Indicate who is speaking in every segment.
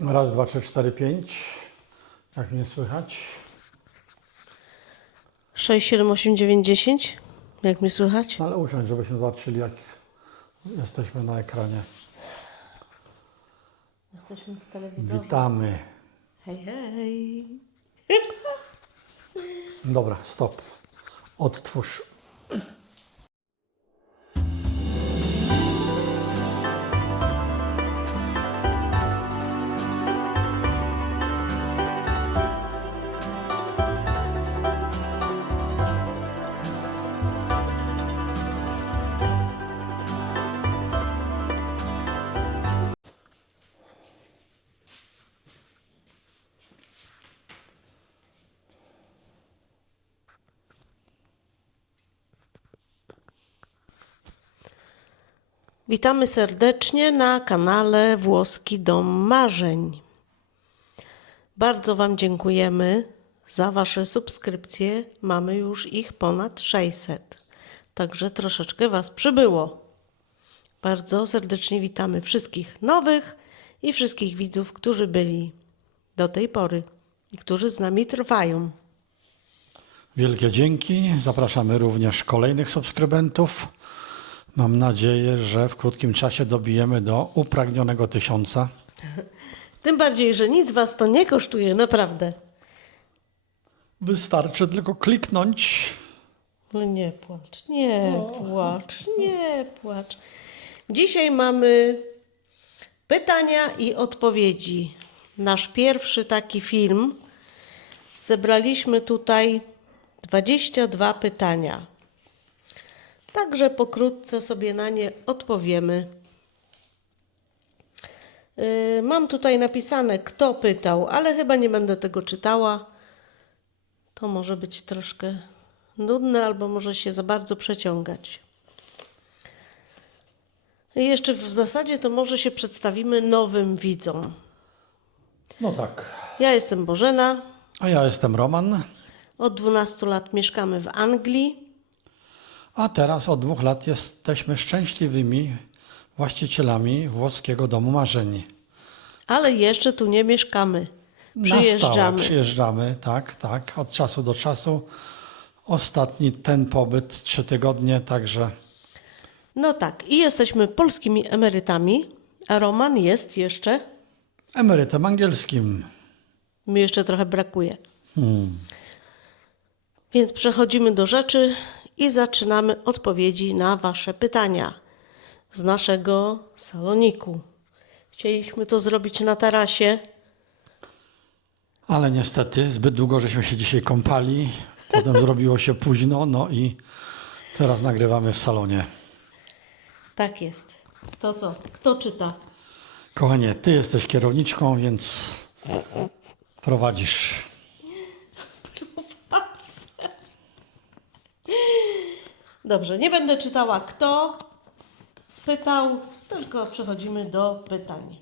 Speaker 1: Raz, dwa, trzy, cztery, pięć. Jak mnie słychać?
Speaker 2: 6, 7, 8, 9, 10. Jak mi słychać?
Speaker 1: No ale usiądź, żebyśmy zobaczyli, jak jesteśmy na ekranie.
Speaker 2: Jesteśmy w telewizorze.
Speaker 1: Witamy.
Speaker 2: Hej, hej.
Speaker 1: Dobra, stop. Odtwórz.
Speaker 2: Witamy serdecznie na kanale Włoski Dom Marzeń. Bardzo Wam dziękujemy za Wasze subskrypcje. Mamy już ich ponad 600. Także troszeczkę Was przybyło. Bardzo serdecznie witamy wszystkich nowych i wszystkich widzów, którzy byli do tej pory i którzy z nami trwają.
Speaker 1: Wielkie dzięki. Zapraszamy również kolejnych subskrybentów. Mam nadzieję, że w krótkim czasie dobijemy do upragnionego tysiąca.
Speaker 2: Tym bardziej, że nic Was to nie kosztuje, naprawdę.
Speaker 1: Wystarczy tylko kliknąć.
Speaker 2: No nie płacz, nie płacz, nie płacz. Dzisiaj mamy pytania i odpowiedzi. Nasz pierwszy taki film. Zebraliśmy tutaj 22 pytania. Także pokrótce sobie na nie odpowiemy. Yy, Mam tutaj napisane, kto pytał, ale chyba nie będę tego czytała. To może być troszkę nudne, albo może się za bardzo przeciągać. I jeszcze w zasadzie to może się przedstawimy nowym widzom.
Speaker 1: No tak.
Speaker 2: Ja jestem Bożena.
Speaker 1: A ja jestem Roman,
Speaker 2: Od 12 lat mieszkamy w Anglii.
Speaker 1: A teraz od dwóch lat jesteśmy szczęśliwymi właścicielami włoskiego domu marzeń.
Speaker 2: Ale jeszcze tu nie mieszkamy.
Speaker 1: Na stałe
Speaker 2: Przyjeżdżamy.
Speaker 1: przyjeżdżamy, tak, tak, od czasu do czasu. Ostatni ten pobyt trzy tygodnie, także
Speaker 2: No tak, i jesteśmy polskimi emerytami, a Roman jest jeszcze.
Speaker 1: emerytem angielskim.
Speaker 2: Mi jeszcze trochę brakuje. Więc przechodzimy do rzeczy i zaczynamy odpowiedzi na Wasze pytania z naszego saloniku. Chcieliśmy to zrobić na tarasie.
Speaker 1: Ale niestety zbyt długo żeśmy się dzisiaj kąpali, potem zrobiło się późno, no i teraz nagrywamy w salonie.
Speaker 2: Tak jest. To co? Kto czyta?
Speaker 1: Kochanie, ty jesteś kierowniczką, więc prowadzisz.
Speaker 2: Dobrze, nie będę czytała kto pytał, tylko przechodzimy do pytań.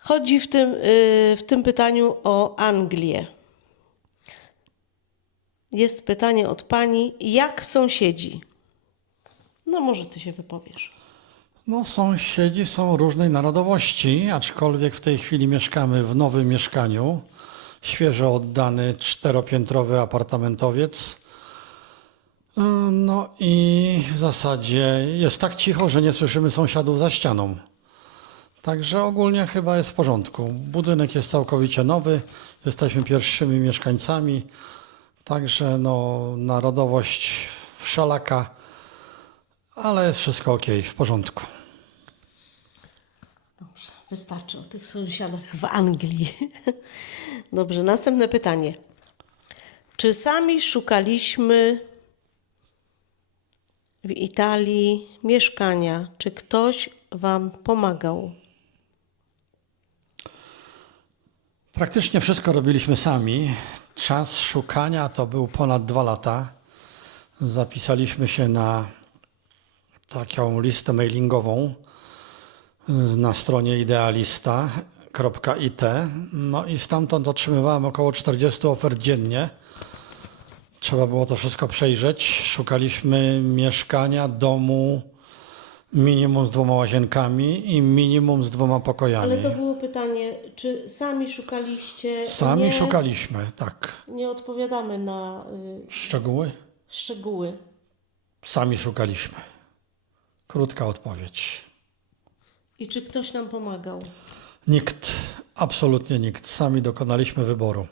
Speaker 2: Chodzi w tym, y, w tym pytaniu o Anglię. Jest pytanie od pani, jak sąsiedzi? No może ty się wypowiesz.
Speaker 1: No, sąsiedzi są różnej narodowości, aczkolwiek w tej chwili mieszkamy w nowym mieszkaniu. Świeżo oddany czteropiętrowy apartamentowiec. Y, No i w zasadzie jest tak cicho, że nie słyszymy sąsiadów za ścianą. Także ogólnie chyba jest w porządku. Budynek jest całkowicie nowy, jesteśmy pierwszymi mieszkańcami, także no, narodowość wszelaka, ale jest wszystko ok, w porządku.
Speaker 2: Dobrze, wystarczy o tych sąsiadach w Anglii. Dobrze, następne pytanie. Czy sami szukaliśmy w Italii mieszkania? Czy ktoś Wam pomagał?
Speaker 1: Praktycznie wszystko robiliśmy sami. Czas szukania to był ponad dwa lata. Zapisaliśmy się na taką listę mailingową na stronie idealista.it. No i stamtąd otrzymywałem około 40 ofert dziennie. Trzeba było to wszystko przejrzeć. Szukaliśmy mieszkania, domu, Minimum z dwoma łazienkami i minimum z dwoma pokojami.
Speaker 2: Ale to było pytanie, czy sami szukaliście?
Speaker 1: Sami
Speaker 2: nie,
Speaker 1: szukaliśmy, tak.
Speaker 2: Nie odpowiadamy na y,
Speaker 1: Szczegóły?
Speaker 2: szczegóły.
Speaker 1: Sami szukaliśmy. Krótka odpowiedź.
Speaker 2: I czy ktoś nam pomagał?
Speaker 1: Nikt, absolutnie nikt. Sami dokonaliśmy wyboru.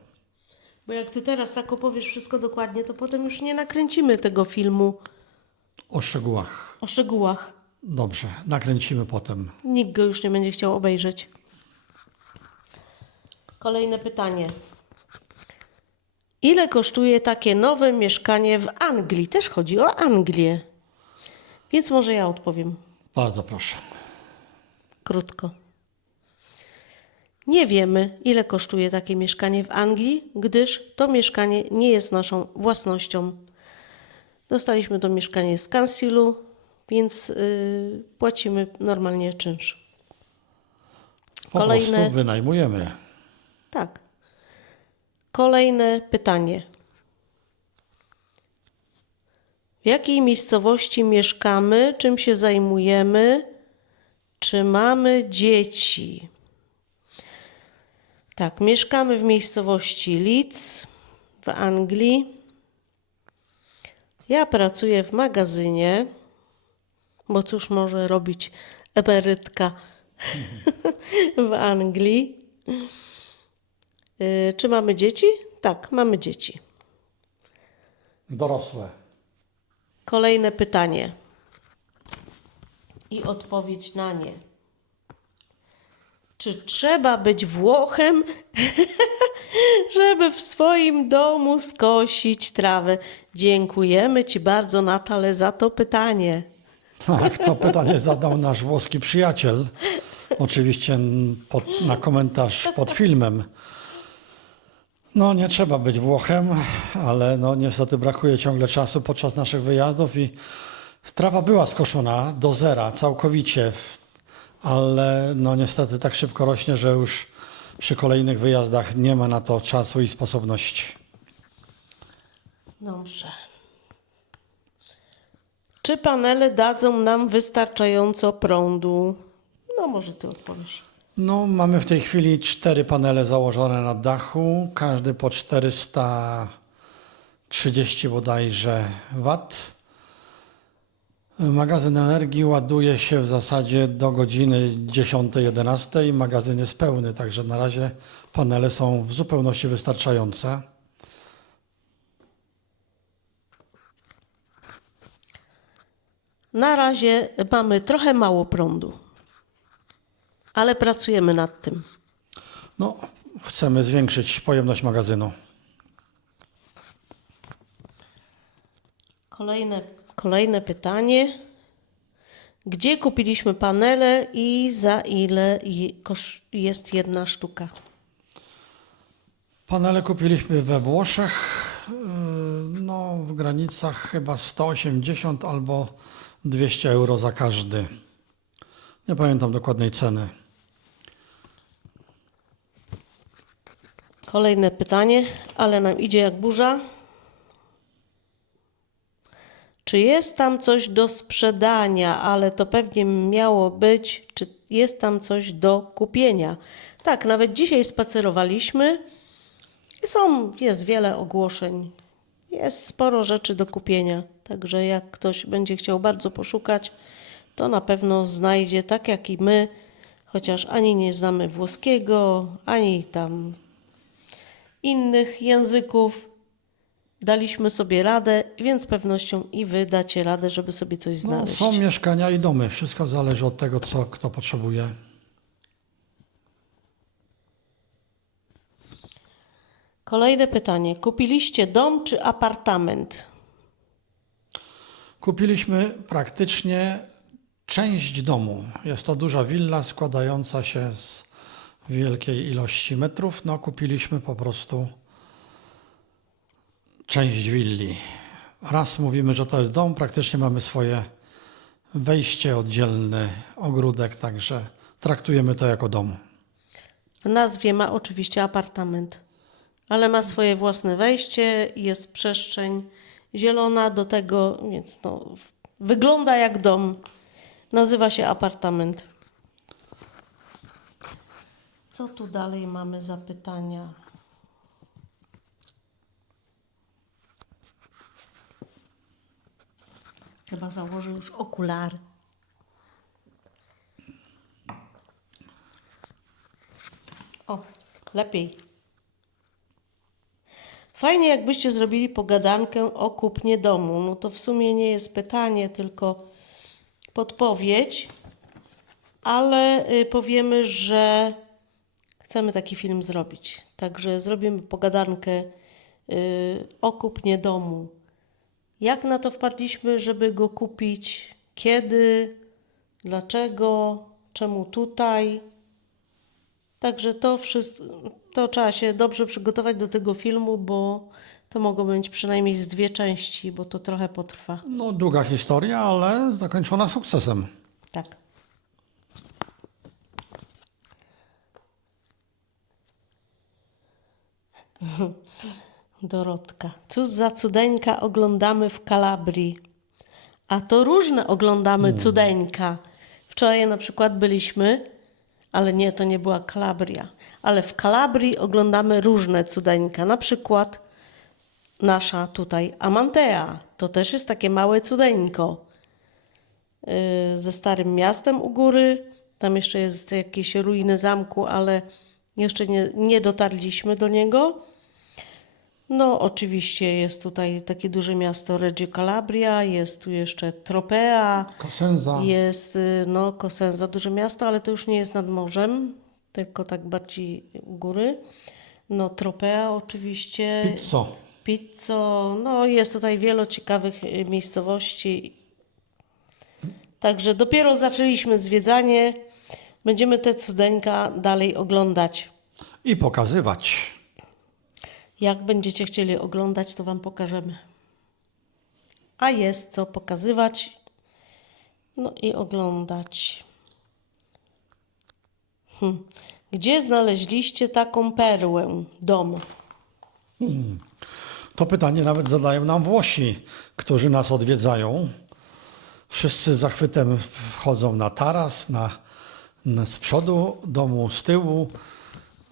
Speaker 2: Bo jak ty teraz tak opowiesz wszystko dokładnie, to potem już nie nakręcimy tego filmu
Speaker 1: O szczegółach.
Speaker 2: o szczegółach.
Speaker 1: Dobrze, nakręcimy potem.
Speaker 2: Nikt go już nie będzie chciał obejrzeć. Kolejne pytanie. Ile kosztuje takie nowe mieszkanie w Anglii? Też chodzi o Anglię. Więc może ja odpowiem
Speaker 1: Bardzo proszę.
Speaker 2: Krótko. Nie wiemy, ile kosztuje takie mieszkanie w Anglii, gdyż to mieszkanie nie jest naszą własnością. Dostaliśmy to mieszkanie z kansilu, więc yy, płacimy normalnie czynsz.
Speaker 1: Po
Speaker 2: Kolejne-
Speaker 1: prostu wynajmujemy.
Speaker 2: Tak. Kolejne pytanie. W jakiej miejscowości mieszkamy? Czym się zajmujemy? Czy mamy dzieci? Tak, mieszkamy w miejscowości Leeds w Anglii. Ja pracuję w magazynie, bo cóż może robić emerytka w Anglii. Y, Czy mamy dzieci? Tak, mamy dzieci.
Speaker 1: Dorosłe.
Speaker 2: Kolejne pytanie i odpowiedź na nie. Czy trzeba być Włochem, żeby w swoim domu skosić trawę? Dziękujemy Ci bardzo, Natale, za to pytanie.
Speaker 1: Tak, to pytanie zadał nasz włoski przyjaciel. Oczywiście pod, na komentarz pod filmem. No nie trzeba być Włochem, ale no niestety brakuje ciągle czasu podczas naszych wyjazdów i trawa była skoszona do zera całkowicie, ale no niestety tak szybko rośnie, że już przy kolejnych wyjazdach nie ma na to czasu i sposobności.
Speaker 2: Dobrze. Czy panele dadzą nam wystarczająco prądu? No, może Ty odpowiesz.
Speaker 1: No, mamy w tej chwili cztery panele założone na dachu, każdy po 430 bodajże wat. Magazyn energii ładuje się w zasadzie do godziny 10-11 i magazyn jest pełny, także na razie panele są w zupełności wystarczające.
Speaker 2: Na razie mamy trochę mało prądu, ale pracujemy nad tym.
Speaker 1: No, chcemy zwiększyć pojemność magazynu.
Speaker 2: Kolejne, kolejne pytanie. Gdzie kupiliśmy panele i za ile jest jedna sztuka?
Speaker 1: Panele kupiliśmy we Włoszech, yy, no w granicach chyba 180 albo 200 euro za każdy. Nie pamiętam dokładnej ceny.
Speaker 2: Kolejne pytanie, ale nam idzie jak burza. Czy jest tam coś do sprzedania, ale to pewnie miało być, czy jest tam coś do kupienia? Tak, nawet dzisiaj spacerowaliśmy. i Są, jest wiele ogłoszeń. Jest sporo rzeczy do kupienia. Także jak ktoś będzie chciał bardzo poszukać, to na pewno znajdzie, tak jak i my, chociaż ani nie znamy włoskiego, ani tam innych języków. Daliśmy sobie radę, więc z pewnością i wy dacie radę, żeby sobie coś
Speaker 1: No,
Speaker 2: znaleźć.
Speaker 1: są mieszkania i domy, wszystko zależy od tego, co kto potrzebuje.
Speaker 2: Kolejne pytanie. Kupiliście dom czy apartament?
Speaker 1: Kupiliśmy praktycznie część domu. Jest to duża willa składająca się z wielkiej ilości metrów. No, kupiliśmy po prostu część willi. Raz mówimy, że to jest dom, praktycznie mamy swoje wejście oddzielny, ogródek, także traktujemy to jako dom.
Speaker 2: W nazwie ma oczywiście apartament, ale ma swoje własne wejście, jest przestrzeń zielona do tego, więc no, wygląda jak dom. Nazywa się apartament. Co tu dalej mamy za pytania? Chyba założę już okulary. O, lepiej. Fajnie, jakbyście zrobili pogadankę o kupnie domu. No to w sumie nie jest pytanie, tylko podpowiedź, ale y, powiemy, że chcemy taki film zrobić. Także zrobimy pogadankę y, o kupnie domu. Jak na to wpadliśmy, żeby go kupić? Kiedy? Dlaczego? Czemu tutaj? Także to wszystko, to trzeba się dobrze przygotować do tego filmu, bo to mogą być przynajmniej z dwie części, bo to trochę potrwa.
Speaker 1: No, długa historia, ale zakończona sukcesem.
Speaker 2: Tak. Dorotka. Cóż za cudeńka oglądamy w Kalabrii. A to różne oglądamy cudeńka. Wczoraj na przykład byliśmy, ale nie, to nie była Kalabria. Ale w Kalabrii oglądamy różne cudeńka. Na przykład nasza tutaj Amantea. To też jest takie małe cudeńko y, ze Starym Miastem u góry. Tam jeszcze jest jakieś ruiny zamku, ale jeszcze nie, nie dotarliśmy do niego. No, oczywiście jest tutaj takie duże miasto Reggio Calabria, jest tu jeszcze Tropea,
Speaker 1: Kosenza.
Speaker 2: jest y, no, Cosenza, duże miasto, ale to już nie jest nad morzem, tylko tak bardziej góry. No, Tropea oczywiście.
Speaker 1: Pizzo.
Speaker 2: Pizzo, no jest tutaj wiele ciekawych y, miejscowości. Także dopiero zaczęliśmy zwiedzanie. Będziemy te cudeńka dalej oglądać.
Speaker 1: I pokazywać.
Speaker 2: Jak będziecie chcieli oglądać, to Wam pokażemy. A jest co pokazywać. No i oglądać. Hm. Gdzie znaleźliście taką perłę? Dom.
Speaker 1: To pytanie nawet zadają nam Włosi, którzy nas odwiedzają. Wszyscy z zachwytem wchodzą na taras, na, na z przodu domu, z tyłu.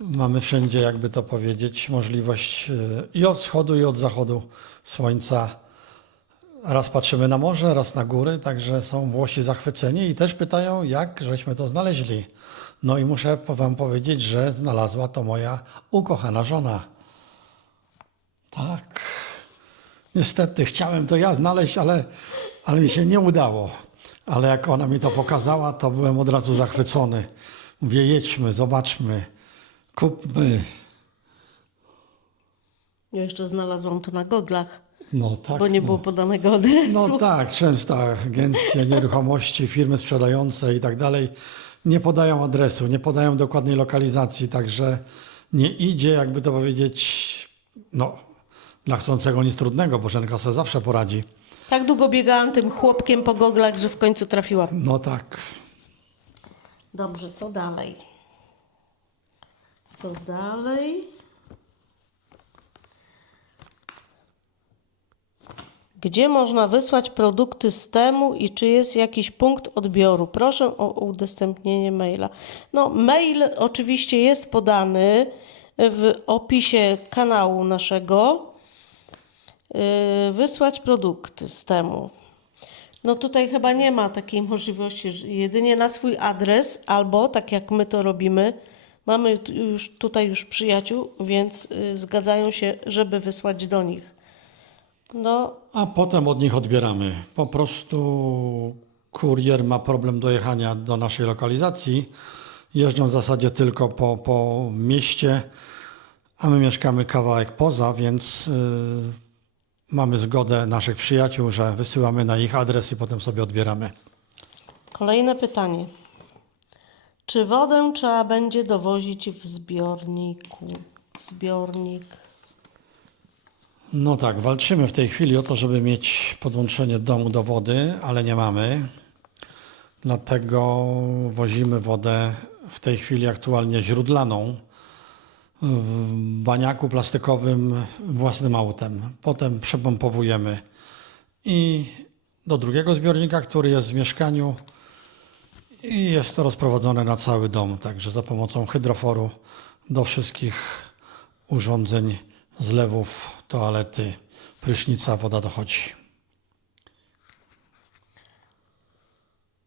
Speaker 1: Mamy wszędzie, jakby to powiedzieć, możliwość e, i od wschodu, i od zachodu słońca. Raz patrzymy na morze, raz na góry, także są Włosi zachwyceni i też pytają, jak żeśmy to znaleźli. No i muszę Wam powiedzieć, że znalazła to moja ukochana żona. Tak. Niestety, chciałem to ja znaleźć, ale, ale mi się nie udało. Ale jak ona mi to pokazała, to byłem od razu zachwycony. Mówię, jedźmy, zobaczmy, kupmy.
Speaker 2: Ja jeszcze znalazłam to na goglach,
Speaker 1: No tak.
Speaker 2: bo nie
Speaker 1: no.
Speaker 2: było podanego adresu.
Speaker 1: No tak, często agencje nieruchomości, firmy sprzedające i tak dalej nie podają adresu, nie podają dokładnej lokalizacji, także nie idzie, jakby to powiedzieć, no, dla chcącego nic trudnego, bo Żenka sobie zawsze poradzi.
Speaker 2: Tak długo biegałam tym chłopkiem po goglach, że w końcu trafiłam.
Speaker 1: No tak.
Speaker 2: Dobrze, co dalej? Co dalej? Gdzie można wysłać produkty z temu i czy jest jakiś punkt odbioru? Proszę o udostępnienie maila. No, mail oczywiście jest podany w opisie kanału naszego. Yy, Wysłać produkty z temu. No tutaj chyba nie ma takiej możliwości, jedynie na swój adres, albo tak jak my to robimy, mamy już, tutaj już przyjaciół, więc y, zgadzają się, żeby wysłać do nich. No,
Speaker 1: A potem od nich odbieramy. Po prostu kurier ma problem dojechania do naszej lokalizacji. Jeżdżą w zasadzie tylko po, po mieście, a my mieszkamy kawałek poza, więc yy, mamy zgodę naszych przyjaciół, że wysyłamy na ich adres i potem sobie odbieramy.
Speaker 2: kolejne pytanie. Czy wodę trzeba będzie dowozić w zbiorniku? W zbiornik.
Speaker 1: No tak, walczymy w tej chwili o to, żeby mieć podłączenie domu do wody, ale nie mamy. Dlatego wozimy wodę w tej chwili aktualnie źródlaną w baniaku plastikowym własnym autem. Potem przepompowujemy i do drugiego zbiornika, który jest w mieszkaniu I jest to rozprowadzone na cały dom, także za pomocą hydroforu do wszystkich urządzeń, zlewów, toalety, prysznica woda dochodzi.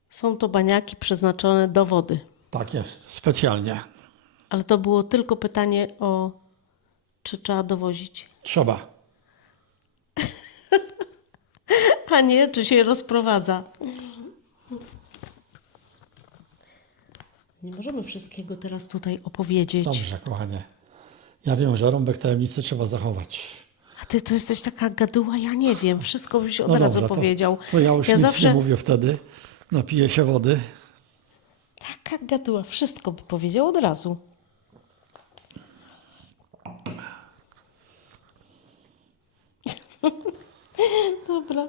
Speaker 2: Są to baniaki przeznaczone do wody.
Speaker 1: Tak jest, specjalnie.
Speaker 2: Ale to było tylko pytanie o czy trzeba dowozić.
Speaker 1: Trzeba.
Speaker 2: A nie, czy się rozprowadza. Nie możemy wszystkiego teraz tutaj opowiedzieć.
Speaker 1: Dobrze, kochanie. Ja wiem, że rąbek tajemnicy trzeba zachować.
Speaker 2: A ty to jesteś taka gaduła, ja nie wiem. Wszystko byś od
Speaker 1: No
Speaker 2: razu
Speaker 1: dobrze, to,
Speaker 2: powiedział.
Speaker 1: to ja już
Speaker 2: ja
Speaker 1: nic
Speaker 2: zawsze
Speaker 1: nie mówię wtedy. Napiję się wody.
Speaker 2: taka gaduła, wszystko by powiedział od razu. Dobra,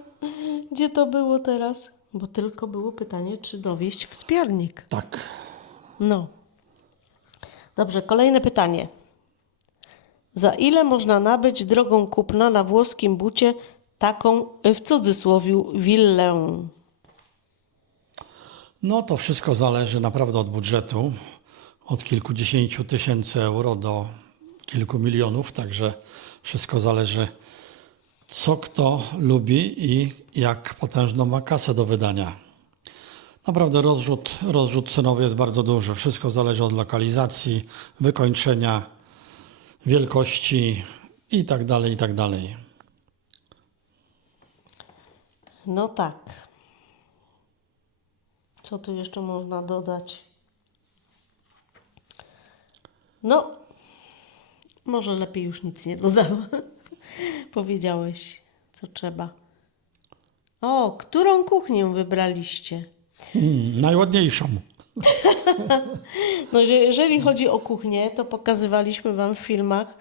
Speaker 2: gdzie to było teraz? Bo tylko było pytanie, czy dowieść wspiarnik.
Speaker 1: Tak.
Speaker 2: No. Dobrze, kolejne pytanie. Za ile można nabyć drogą kupna na włoskim bucie taką, w cudzysłowie, willę?
Speaker 1: No to wszystko zależy naprawdę od budżetu. Od kilkudziesięciu tysięcy euro do kilku milionów, także wszystko zależy, co kto lubi i jak potężną ma kasę do wydania. Naprawdę rozrzut, rozrzut cenowy jest bardzo duży. Wszystko zależy od lokalizacji, wykończenia, wielkości i tak dalej, i tak dalej.
Speaker 2: No tak. Co tu jeszcze można dodać? No, może lepiej już nic nie dodam. Powiedziałeś, co trzeba. O, którą kuchnię wybraliście?
Speaker 1: Hmm, najładniejszą.
Speaker 2: No, że- jeżeli chodzi o kuchnię, to pokazywaliśmy Wam w filmach,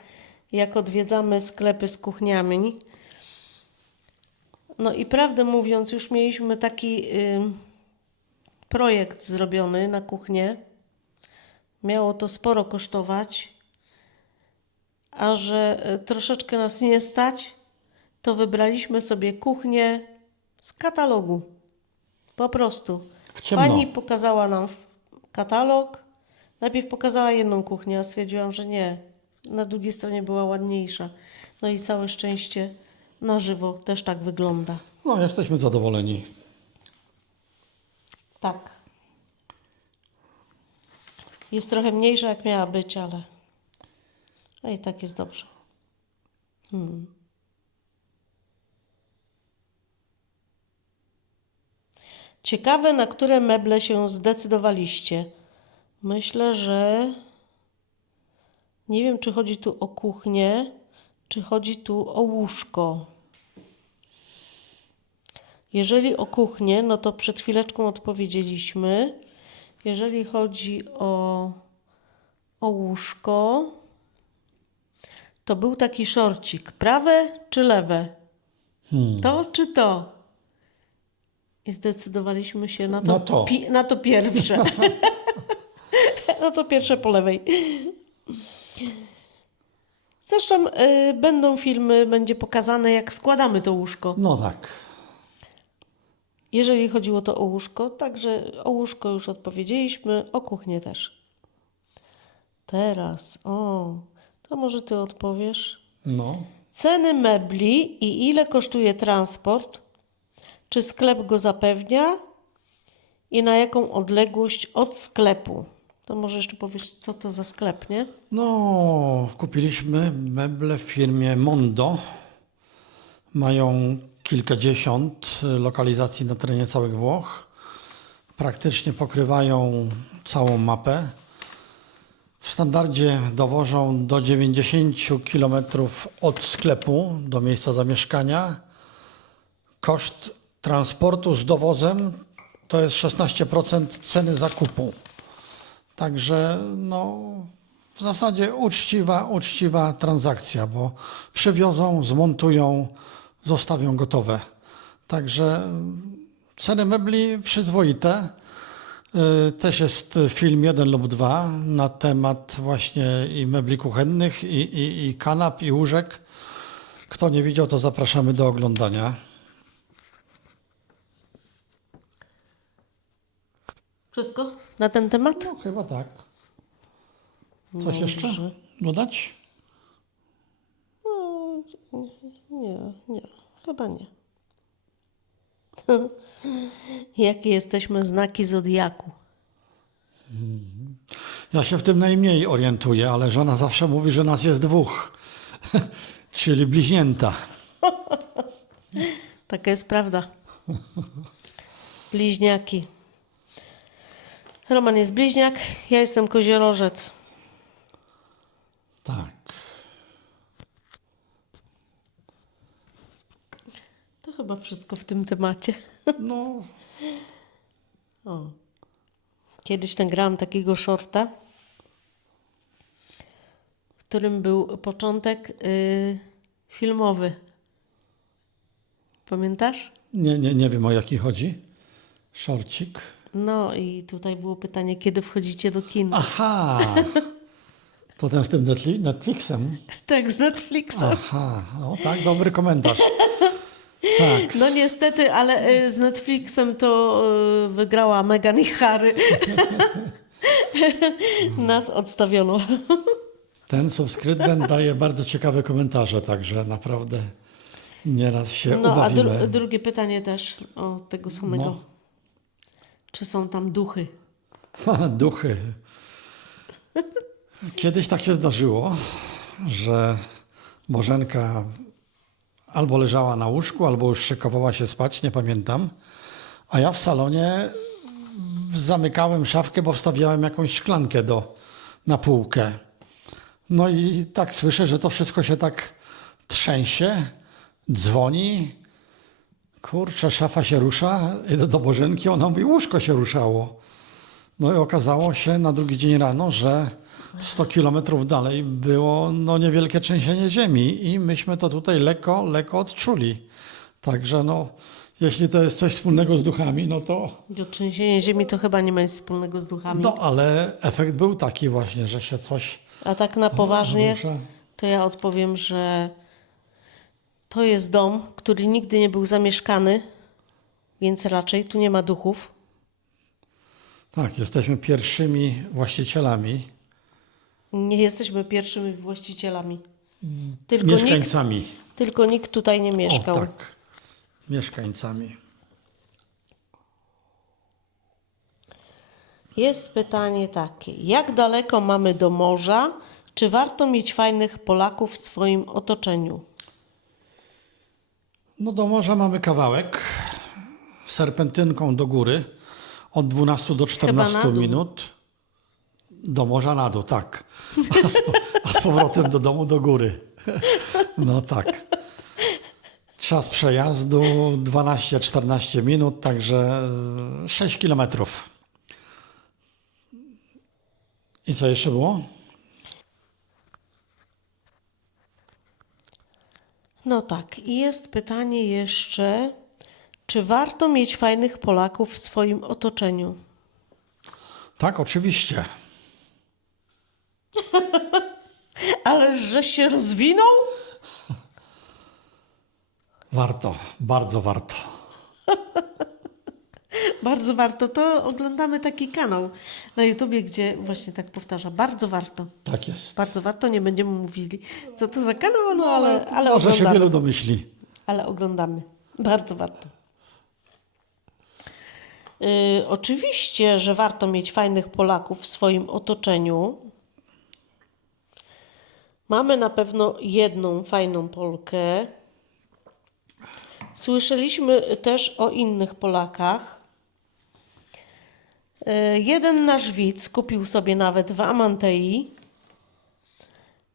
Speaker 2: jak odwiedzamy sklepy z kuchniami. No i prawdę mówiąc, już mieliśmy taki y, projekt zrobiony na kuchnię. Miało to sporo kosztować, a że y, troszeczkę nas nie stać, to wybraliśmy sobie kuchnię z katalogu. Po prostu.
Speaker 1: W ciemno.
Speaker 2: Pani pokazała nam katalog. Najpierw pokazała jedną kuchnię, a stwierdziłam, że nie. Na drugiej stronie była ładniejsza. No i całe szczęście na żywo też tak wygląda.
Speaker 1: No, jesteśmy zadowoleni.
Speaker 2: Tak. Jest trochę mniejsza, jak miała być, ale. A i tak jest dobrze. Hmm. Ciekawe, na które meble się zdecydowaliście. Myślę, że. Nie wiem, czy chodzi tu o kuchnię, czy chodzi tu o łóżko. Jeżeli o kuchnię, no to przed chwileczką odpowiedzieliśmy. Jeżeli chodzi o, o łóżko, to był taki szorcik. Prawe czy lewe? To czy to? I zdecydowaliśmy się na to,
Speaker 1: Na to.
Speaker 2: pi- na to pierwsze. no to pierwsze po lewej. Zresztą y, będą filmy, będzie pokazane, jak składamy to łóżko.
Speaker 1: No tak.
Speaker 2: Jeżeli chodziło to o łóżko, także o łóżko już odpowiedzieliśmy, o kuchnię też. Teraz, o, to może ty odpowiesz.
Speaker 1: No.
Speaker 2: Ceny mebli i ile kosztuje transport? Czy sklep go zapewnia? I na jaką odległość od sklepu? To może jeszcze powiesz, co to za sklep, nie?
Speaker 1: No, kupiliśmy meble w firmie Mondo. Mają kilkadziesiąt lokalizacji na terenie całych Włoch. Praktycznie pokrywają całą mapę. W standardzie dowożą do 90 km od sklepu do miejsca zamieszkania. Koszt transportu z dowozem to jest 16% ceny zakupu. Także no, w zasadzie uczciwa, uczciwa transakcja, bo przywiozą, zmontują, zostawią gotowe. Także mm, ceny mebli przyzwoite. Y, Też jest film jeden lub dwa na temat właśnie i mebli kuchennych, i, i, i kanap, i łóżek. Kto nie widział, to zapraszamy do oglądania.
Speaker 2: Wszystko na ten temat?
Speaker 1: No, chyba tak. Coś jeszcze dodać?
Speaker 2: Nie, nie, chyba nie. Jakie jesteśmy znaki zodiaku?
Speaker 1: Ja się w tym najmniej orientuję, ale żona zawsze mówi, że nas jest dwóch, czyli bliźnięta.
Speaker 2: Taka jest prawda. Bliźniaki. Roman jest bliźniak, ja jestem koziorożec.
Speaker 1: Tak.
Speaker 2: To chyba wszystko w tym temacie.
Speaker 1: No,
Speaker 2: O. Kiedyś nagrałam takiego shorta, w którym był początek y, filmowy. Pamiętasz?
Speaker 1: nie, nie, nie wiem o jaki chodzi. Szorcik.
Speaker 2: No i tutaj było pytanie, kiedy wchodzicie do kin?
Speaker 1: Aha! To ten z tym Netflixem?
Speaker 2: Tak, z Netflixa.
Speaker 1: Aha, no tak, dobry komentarz. Tak.
Speaker 2: No niestety, ale y, z Netflixem to y, wygrała Meghan i Harry. Nas odstawiono.
Speaker 1: Ten subskrybent daje bardzo ciekawe komentarze, także naprawdę nieraz się
Speaker 2: No a dru- drugie pytanie też o tego samego.
Speaker 1: No.
Speaker 2: Czy są tam duchy?
Speaker 1: Ha, Duchy. Kiedyś tak się zdarzyło, że Bożenka albo leżała na łóżku, albo już szykowała się spać, nie pamiętam. A ja w salonie zamykałem szafkę, bo wstawiałem jakąś szklankę do, na półkę. No i tak słyszę, że to wszystko się tak trzęsie, dzwoni. Kurczę, szafa się rusza, idę do Bożenki, ona mówi, łóżko się ruszało. No i okazało się na drugi dzień rano, że 100 kilometrów dalej było no, niewielkie trzęsienie ziemi i myśmy to tutaj lekko, lekko odczuli. Także no, jeśli to jest coś wspólnego z duchami, no to
Speaker 2: Do trzęsienia ziemi to chyba nie ma nic wspólnego z duchami.
Speaker 1: no, ale efekt był taki właśnie, że się coś
Speaker 2: A tak na poważnie,
Speaker 1: rusza.
Speaker 2: to ja odpowiem, że to jest dom, który nigdy nie był zamieszkany, więc raczej tu nie ma duchów.
Speaker 1: Tak, jesteśmy pierwszymi właścicielami,
Speaker 2: Nie jesteśmy pierwszymi właścicielami. Tylko nikt,
Speaker 1: mieszkańcami.
Speaker 2: tylko nikt tutaj nie mieszkał.
Speaker 1: O, tak, mieszkańcami.
Speaker 2: Jest pytanie takie: jak daleko mamy do morza? Czy warto mieć fajnych Polaków w swoim otoczeniu?
Speaker 1: No do morza mamy kawałek serpentynką do góry od 12 do
Speaker 2: na
Speaker 1: 14
Speaker 2: dół.
Speaker 1: minut. Do morza na dół, tak. A z, a z powrotem do domu do góry. No tak. Czas przejazdu 12-14 minut, także e, 6 kilometrów. I co jeszcze było?
Speaker 2: No tak, i jest pytanie jeszcze, czy warto mieć fajnych Polaków w swoim otoczeniu?
Speaker 1: Tak, oczywiście.
Speaker 2: Ale że się rozwinął?
Speaker 1: Warto, bardzo warto.
Speaker 2: Bardzo warto. To oglądamy taki kanał na YouTubie, gdzie właśnie tak powtarza. Bardzo warto.
Speaker 1: Tak jest.
Speaker 2: Bardzo warto. Nie będziemy mówili, co to za kanał, no ale, ale
Speaker 1: Może się
Speaker 2: oglądamy.
Speaker 1: wielu domyśli.
Speaker 2: Ale oglądamy. Bardzo warto. Yy, oczywiście, że warto mieć fajnych Polaków w swoim otoczeniu. Mamy na pewno jedną fajną Polkę. Słyszeliśmy też o innych Polakach. Yy, jeden nasz widz kupił sobie nawet w Amantei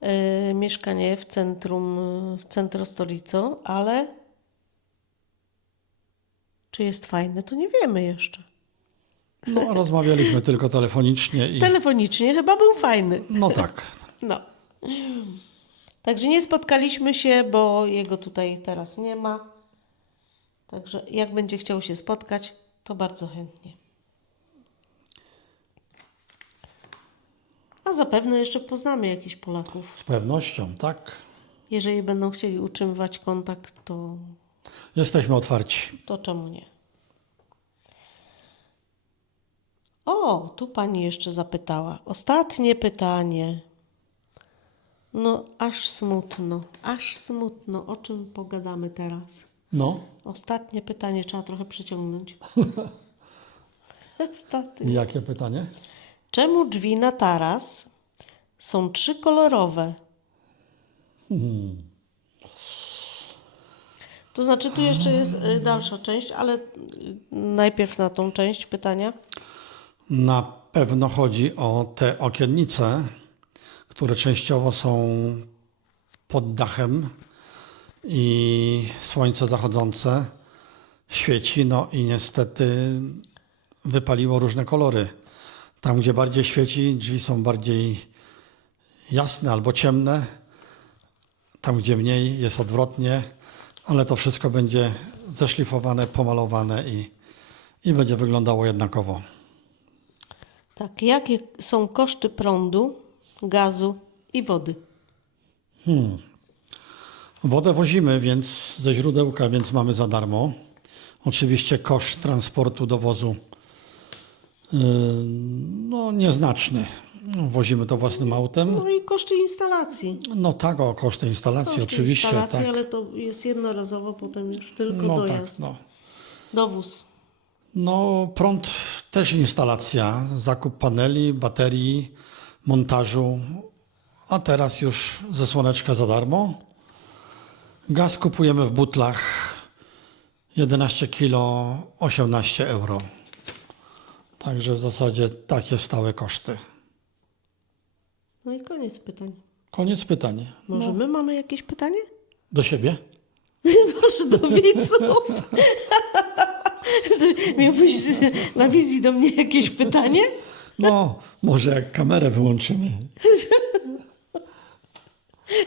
Speaker 2: yy, mieszkanie w centrum, w centrum stolicy, ale czy jest fajne, to nie wiemy jeszcze.
Speaker 1: No, rozmawialiśmy tylko telefonicznie i.
Speaker 2: Telefonicznie chyba był fajny.
Speaker 1: No tak.
Speaker 2: No. Także nie spotkaliśmy się, bo jego tutaj teraz nie ma. Także jak będzie chciał się spotkać, to bardzo chętnie. A zapewne jeszcze poznamy jakichś Polaków.
Speaker 1: Z pewnością, tak.
Speaker 2: Jeżeli będą chcieli utrzymywać kontakt, to,
Speaker 1: Jesteśmy otwarci.
Speaker 2: to czemu nie? O, tu pani jeszcze zapytała. Ostatnie pytanie. No, aż smutno, aż smutno. O czym pogadamy teraz?
Speaker 1: No,
Speaker 2: Ostatnie pytanie trzeba trochę przeciągnąć. Ostatnie.
Speaker 1: jakie pytanie?
Speaker 2: Czemu drzwi na taras są trzykolorowe? To znaczy, tu jeszcze jest y, dalsza część, ale y, najpierw na tą część pytania.
Speaker 1: Na pewno chodzi o te okiennice, które częściowo są pod dachem i słońce zachodzące świeci, no i niestety wypaliło różne kolory. Tam, gdzie bardziej świeci, drzwi są bardziej jasne albo ciemne. Tam, gdzie mniej, jest odwrotnie, ale to wszystko będzie zeszlifowane, pomalowane i, i będzie wyglądało jednakowo.
Speaker 2: Tak, jakie są koszty prądu, gazu i wody?
Speaker 1: Wodę wozimy więc ze źródełka, więc mamy za darmo. Oczywiście koszt transportu dowozu yy, no nieznaczny. Wozimy to własnym autem.
Speaker 2: No i koszty instalacji.
Speaker 1: No tak, o koszty instalacji
Speaker 2: Koszty
Speaker 1: oczywiście,
Speaker 2: instalacji,
Speaker 1: tak.
Speaker 2: ale to jest jednorazowo, potem już tylko
Speaker 1: No tak,
Speaker 2: dojazd.
Speaker 1: no.
Speaker 2: Dowóz.
Speaker 1: No prąd też instalacja, zakup paneli, baterii, montażu, a teraz już ze słoneczka za darmo. Gaz kupujemy w butlach 11 kg 18 euro. Także w zasadzie takie stałe koszty.
Speaker 2: No i koniec pytań.
Speaker 1: Koniec pytania.
Speaker 2: Może my mamy jakieś pytanie?
Speaker 1: Do siebie?
Speaker 2: Proszę do widzów. Ty Miałbyś na wizji do mnie jakieś pytanie?
Speaker 1: No, może jak kamerę wyłączymy.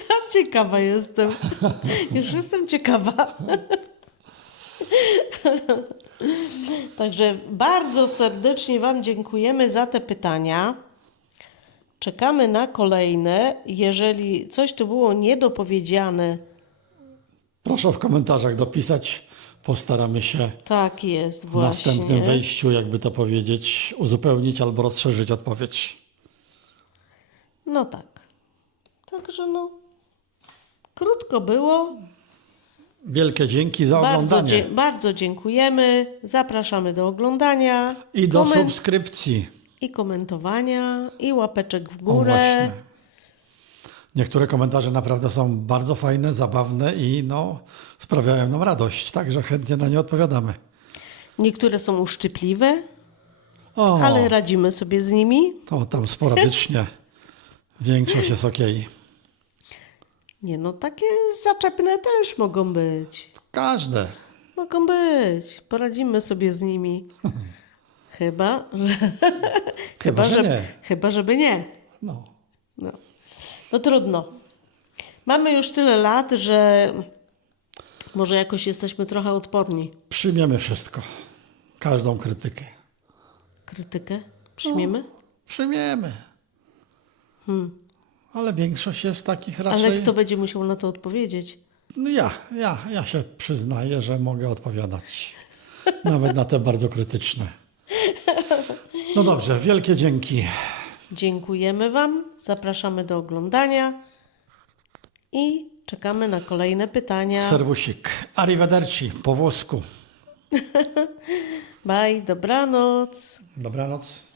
Speaker 2: A ciekawa jestem. Już jestem ciekawa. Także bardzo serdecznie Wam dziękujemy za te pytania. Czekamy na kolejne. Jeżeli coś tu było niedopowiedziane,
Speaker 1: Proszę w komentarzach dopisać. Postaramy się
Speaker 2: tak jest
Speaker 1: w
Speaker 2: właśnie.
Speaker 1: następnym wejściu, jakby to powiedzieć, uzupełnić albo rozszerzyć odpowiedź.
Speaker 2: No tak. Także no, krótko było.
Speaker 1: Wielkie dzięki za
Speaker 2: Bardzo,
Speaker 1: oglądanie
Speaker 2: dzie- bardzo dziękujemy. Zapraszamy do oglądania
Speaker 1: i do subskrypcji.
Speaker 2: i komentowania, i łapeczek w
Speaker 1: O,
Speaker 2: górę.
Speaker 1: właśnie. Niektóre komentarze naprawdę są bardzo fajne, zabawne i no, sprawiają nam radość, także chętnie na nie odpowiadamy.
Speaker 2: Niektóre są uszczypliwe,
Speaker 1: O,
Speaker 2: ale radzimy sobie z nimi.
Speaker 1: to tam sporadycznie. Większość jest okej.
Speaker 2: Nie no, takie zaczepne też mogą być.
Speaker 1: Każde.
Speaker 2: Mogą być. Poradzimy sobie z nimi. Chyba, że,
Speaker 1: Chyba,
Speaker 2: że
Speaker 1: nie.
Speaker 2: Chyba, żeby nie.
Speaker 1: No.
Speaker 2: No. no trudno. Mamy już tyle lat, że może jakoś jesteśmy trochę odporni.
Speaker 1: Przyjmiemy wszystko. Każdą krytykę.
Speaker 2: Krytykę przyjmiemy?
Speaker 1: Przyjmiemy. Ale większość jest takich raczej...
Speaker 2: Ale kto będzie musiał na to odpowiedzieć?
Speaker 1: No ja, ja, ja się przyznaję, że mogę odpowiadać. Nawet na te bardzo krytyczne. No dobrze, wielkie dzięki.
Speaker 2: Dziękujemy Wam, zapraszamy do oglądania i czekamy na kolejne pytania.
Speaker 1: Serwusik. Arrivederci po włosku.
Speaker 2: Bye, dobranoc.
Speaker 1: Dobranoc.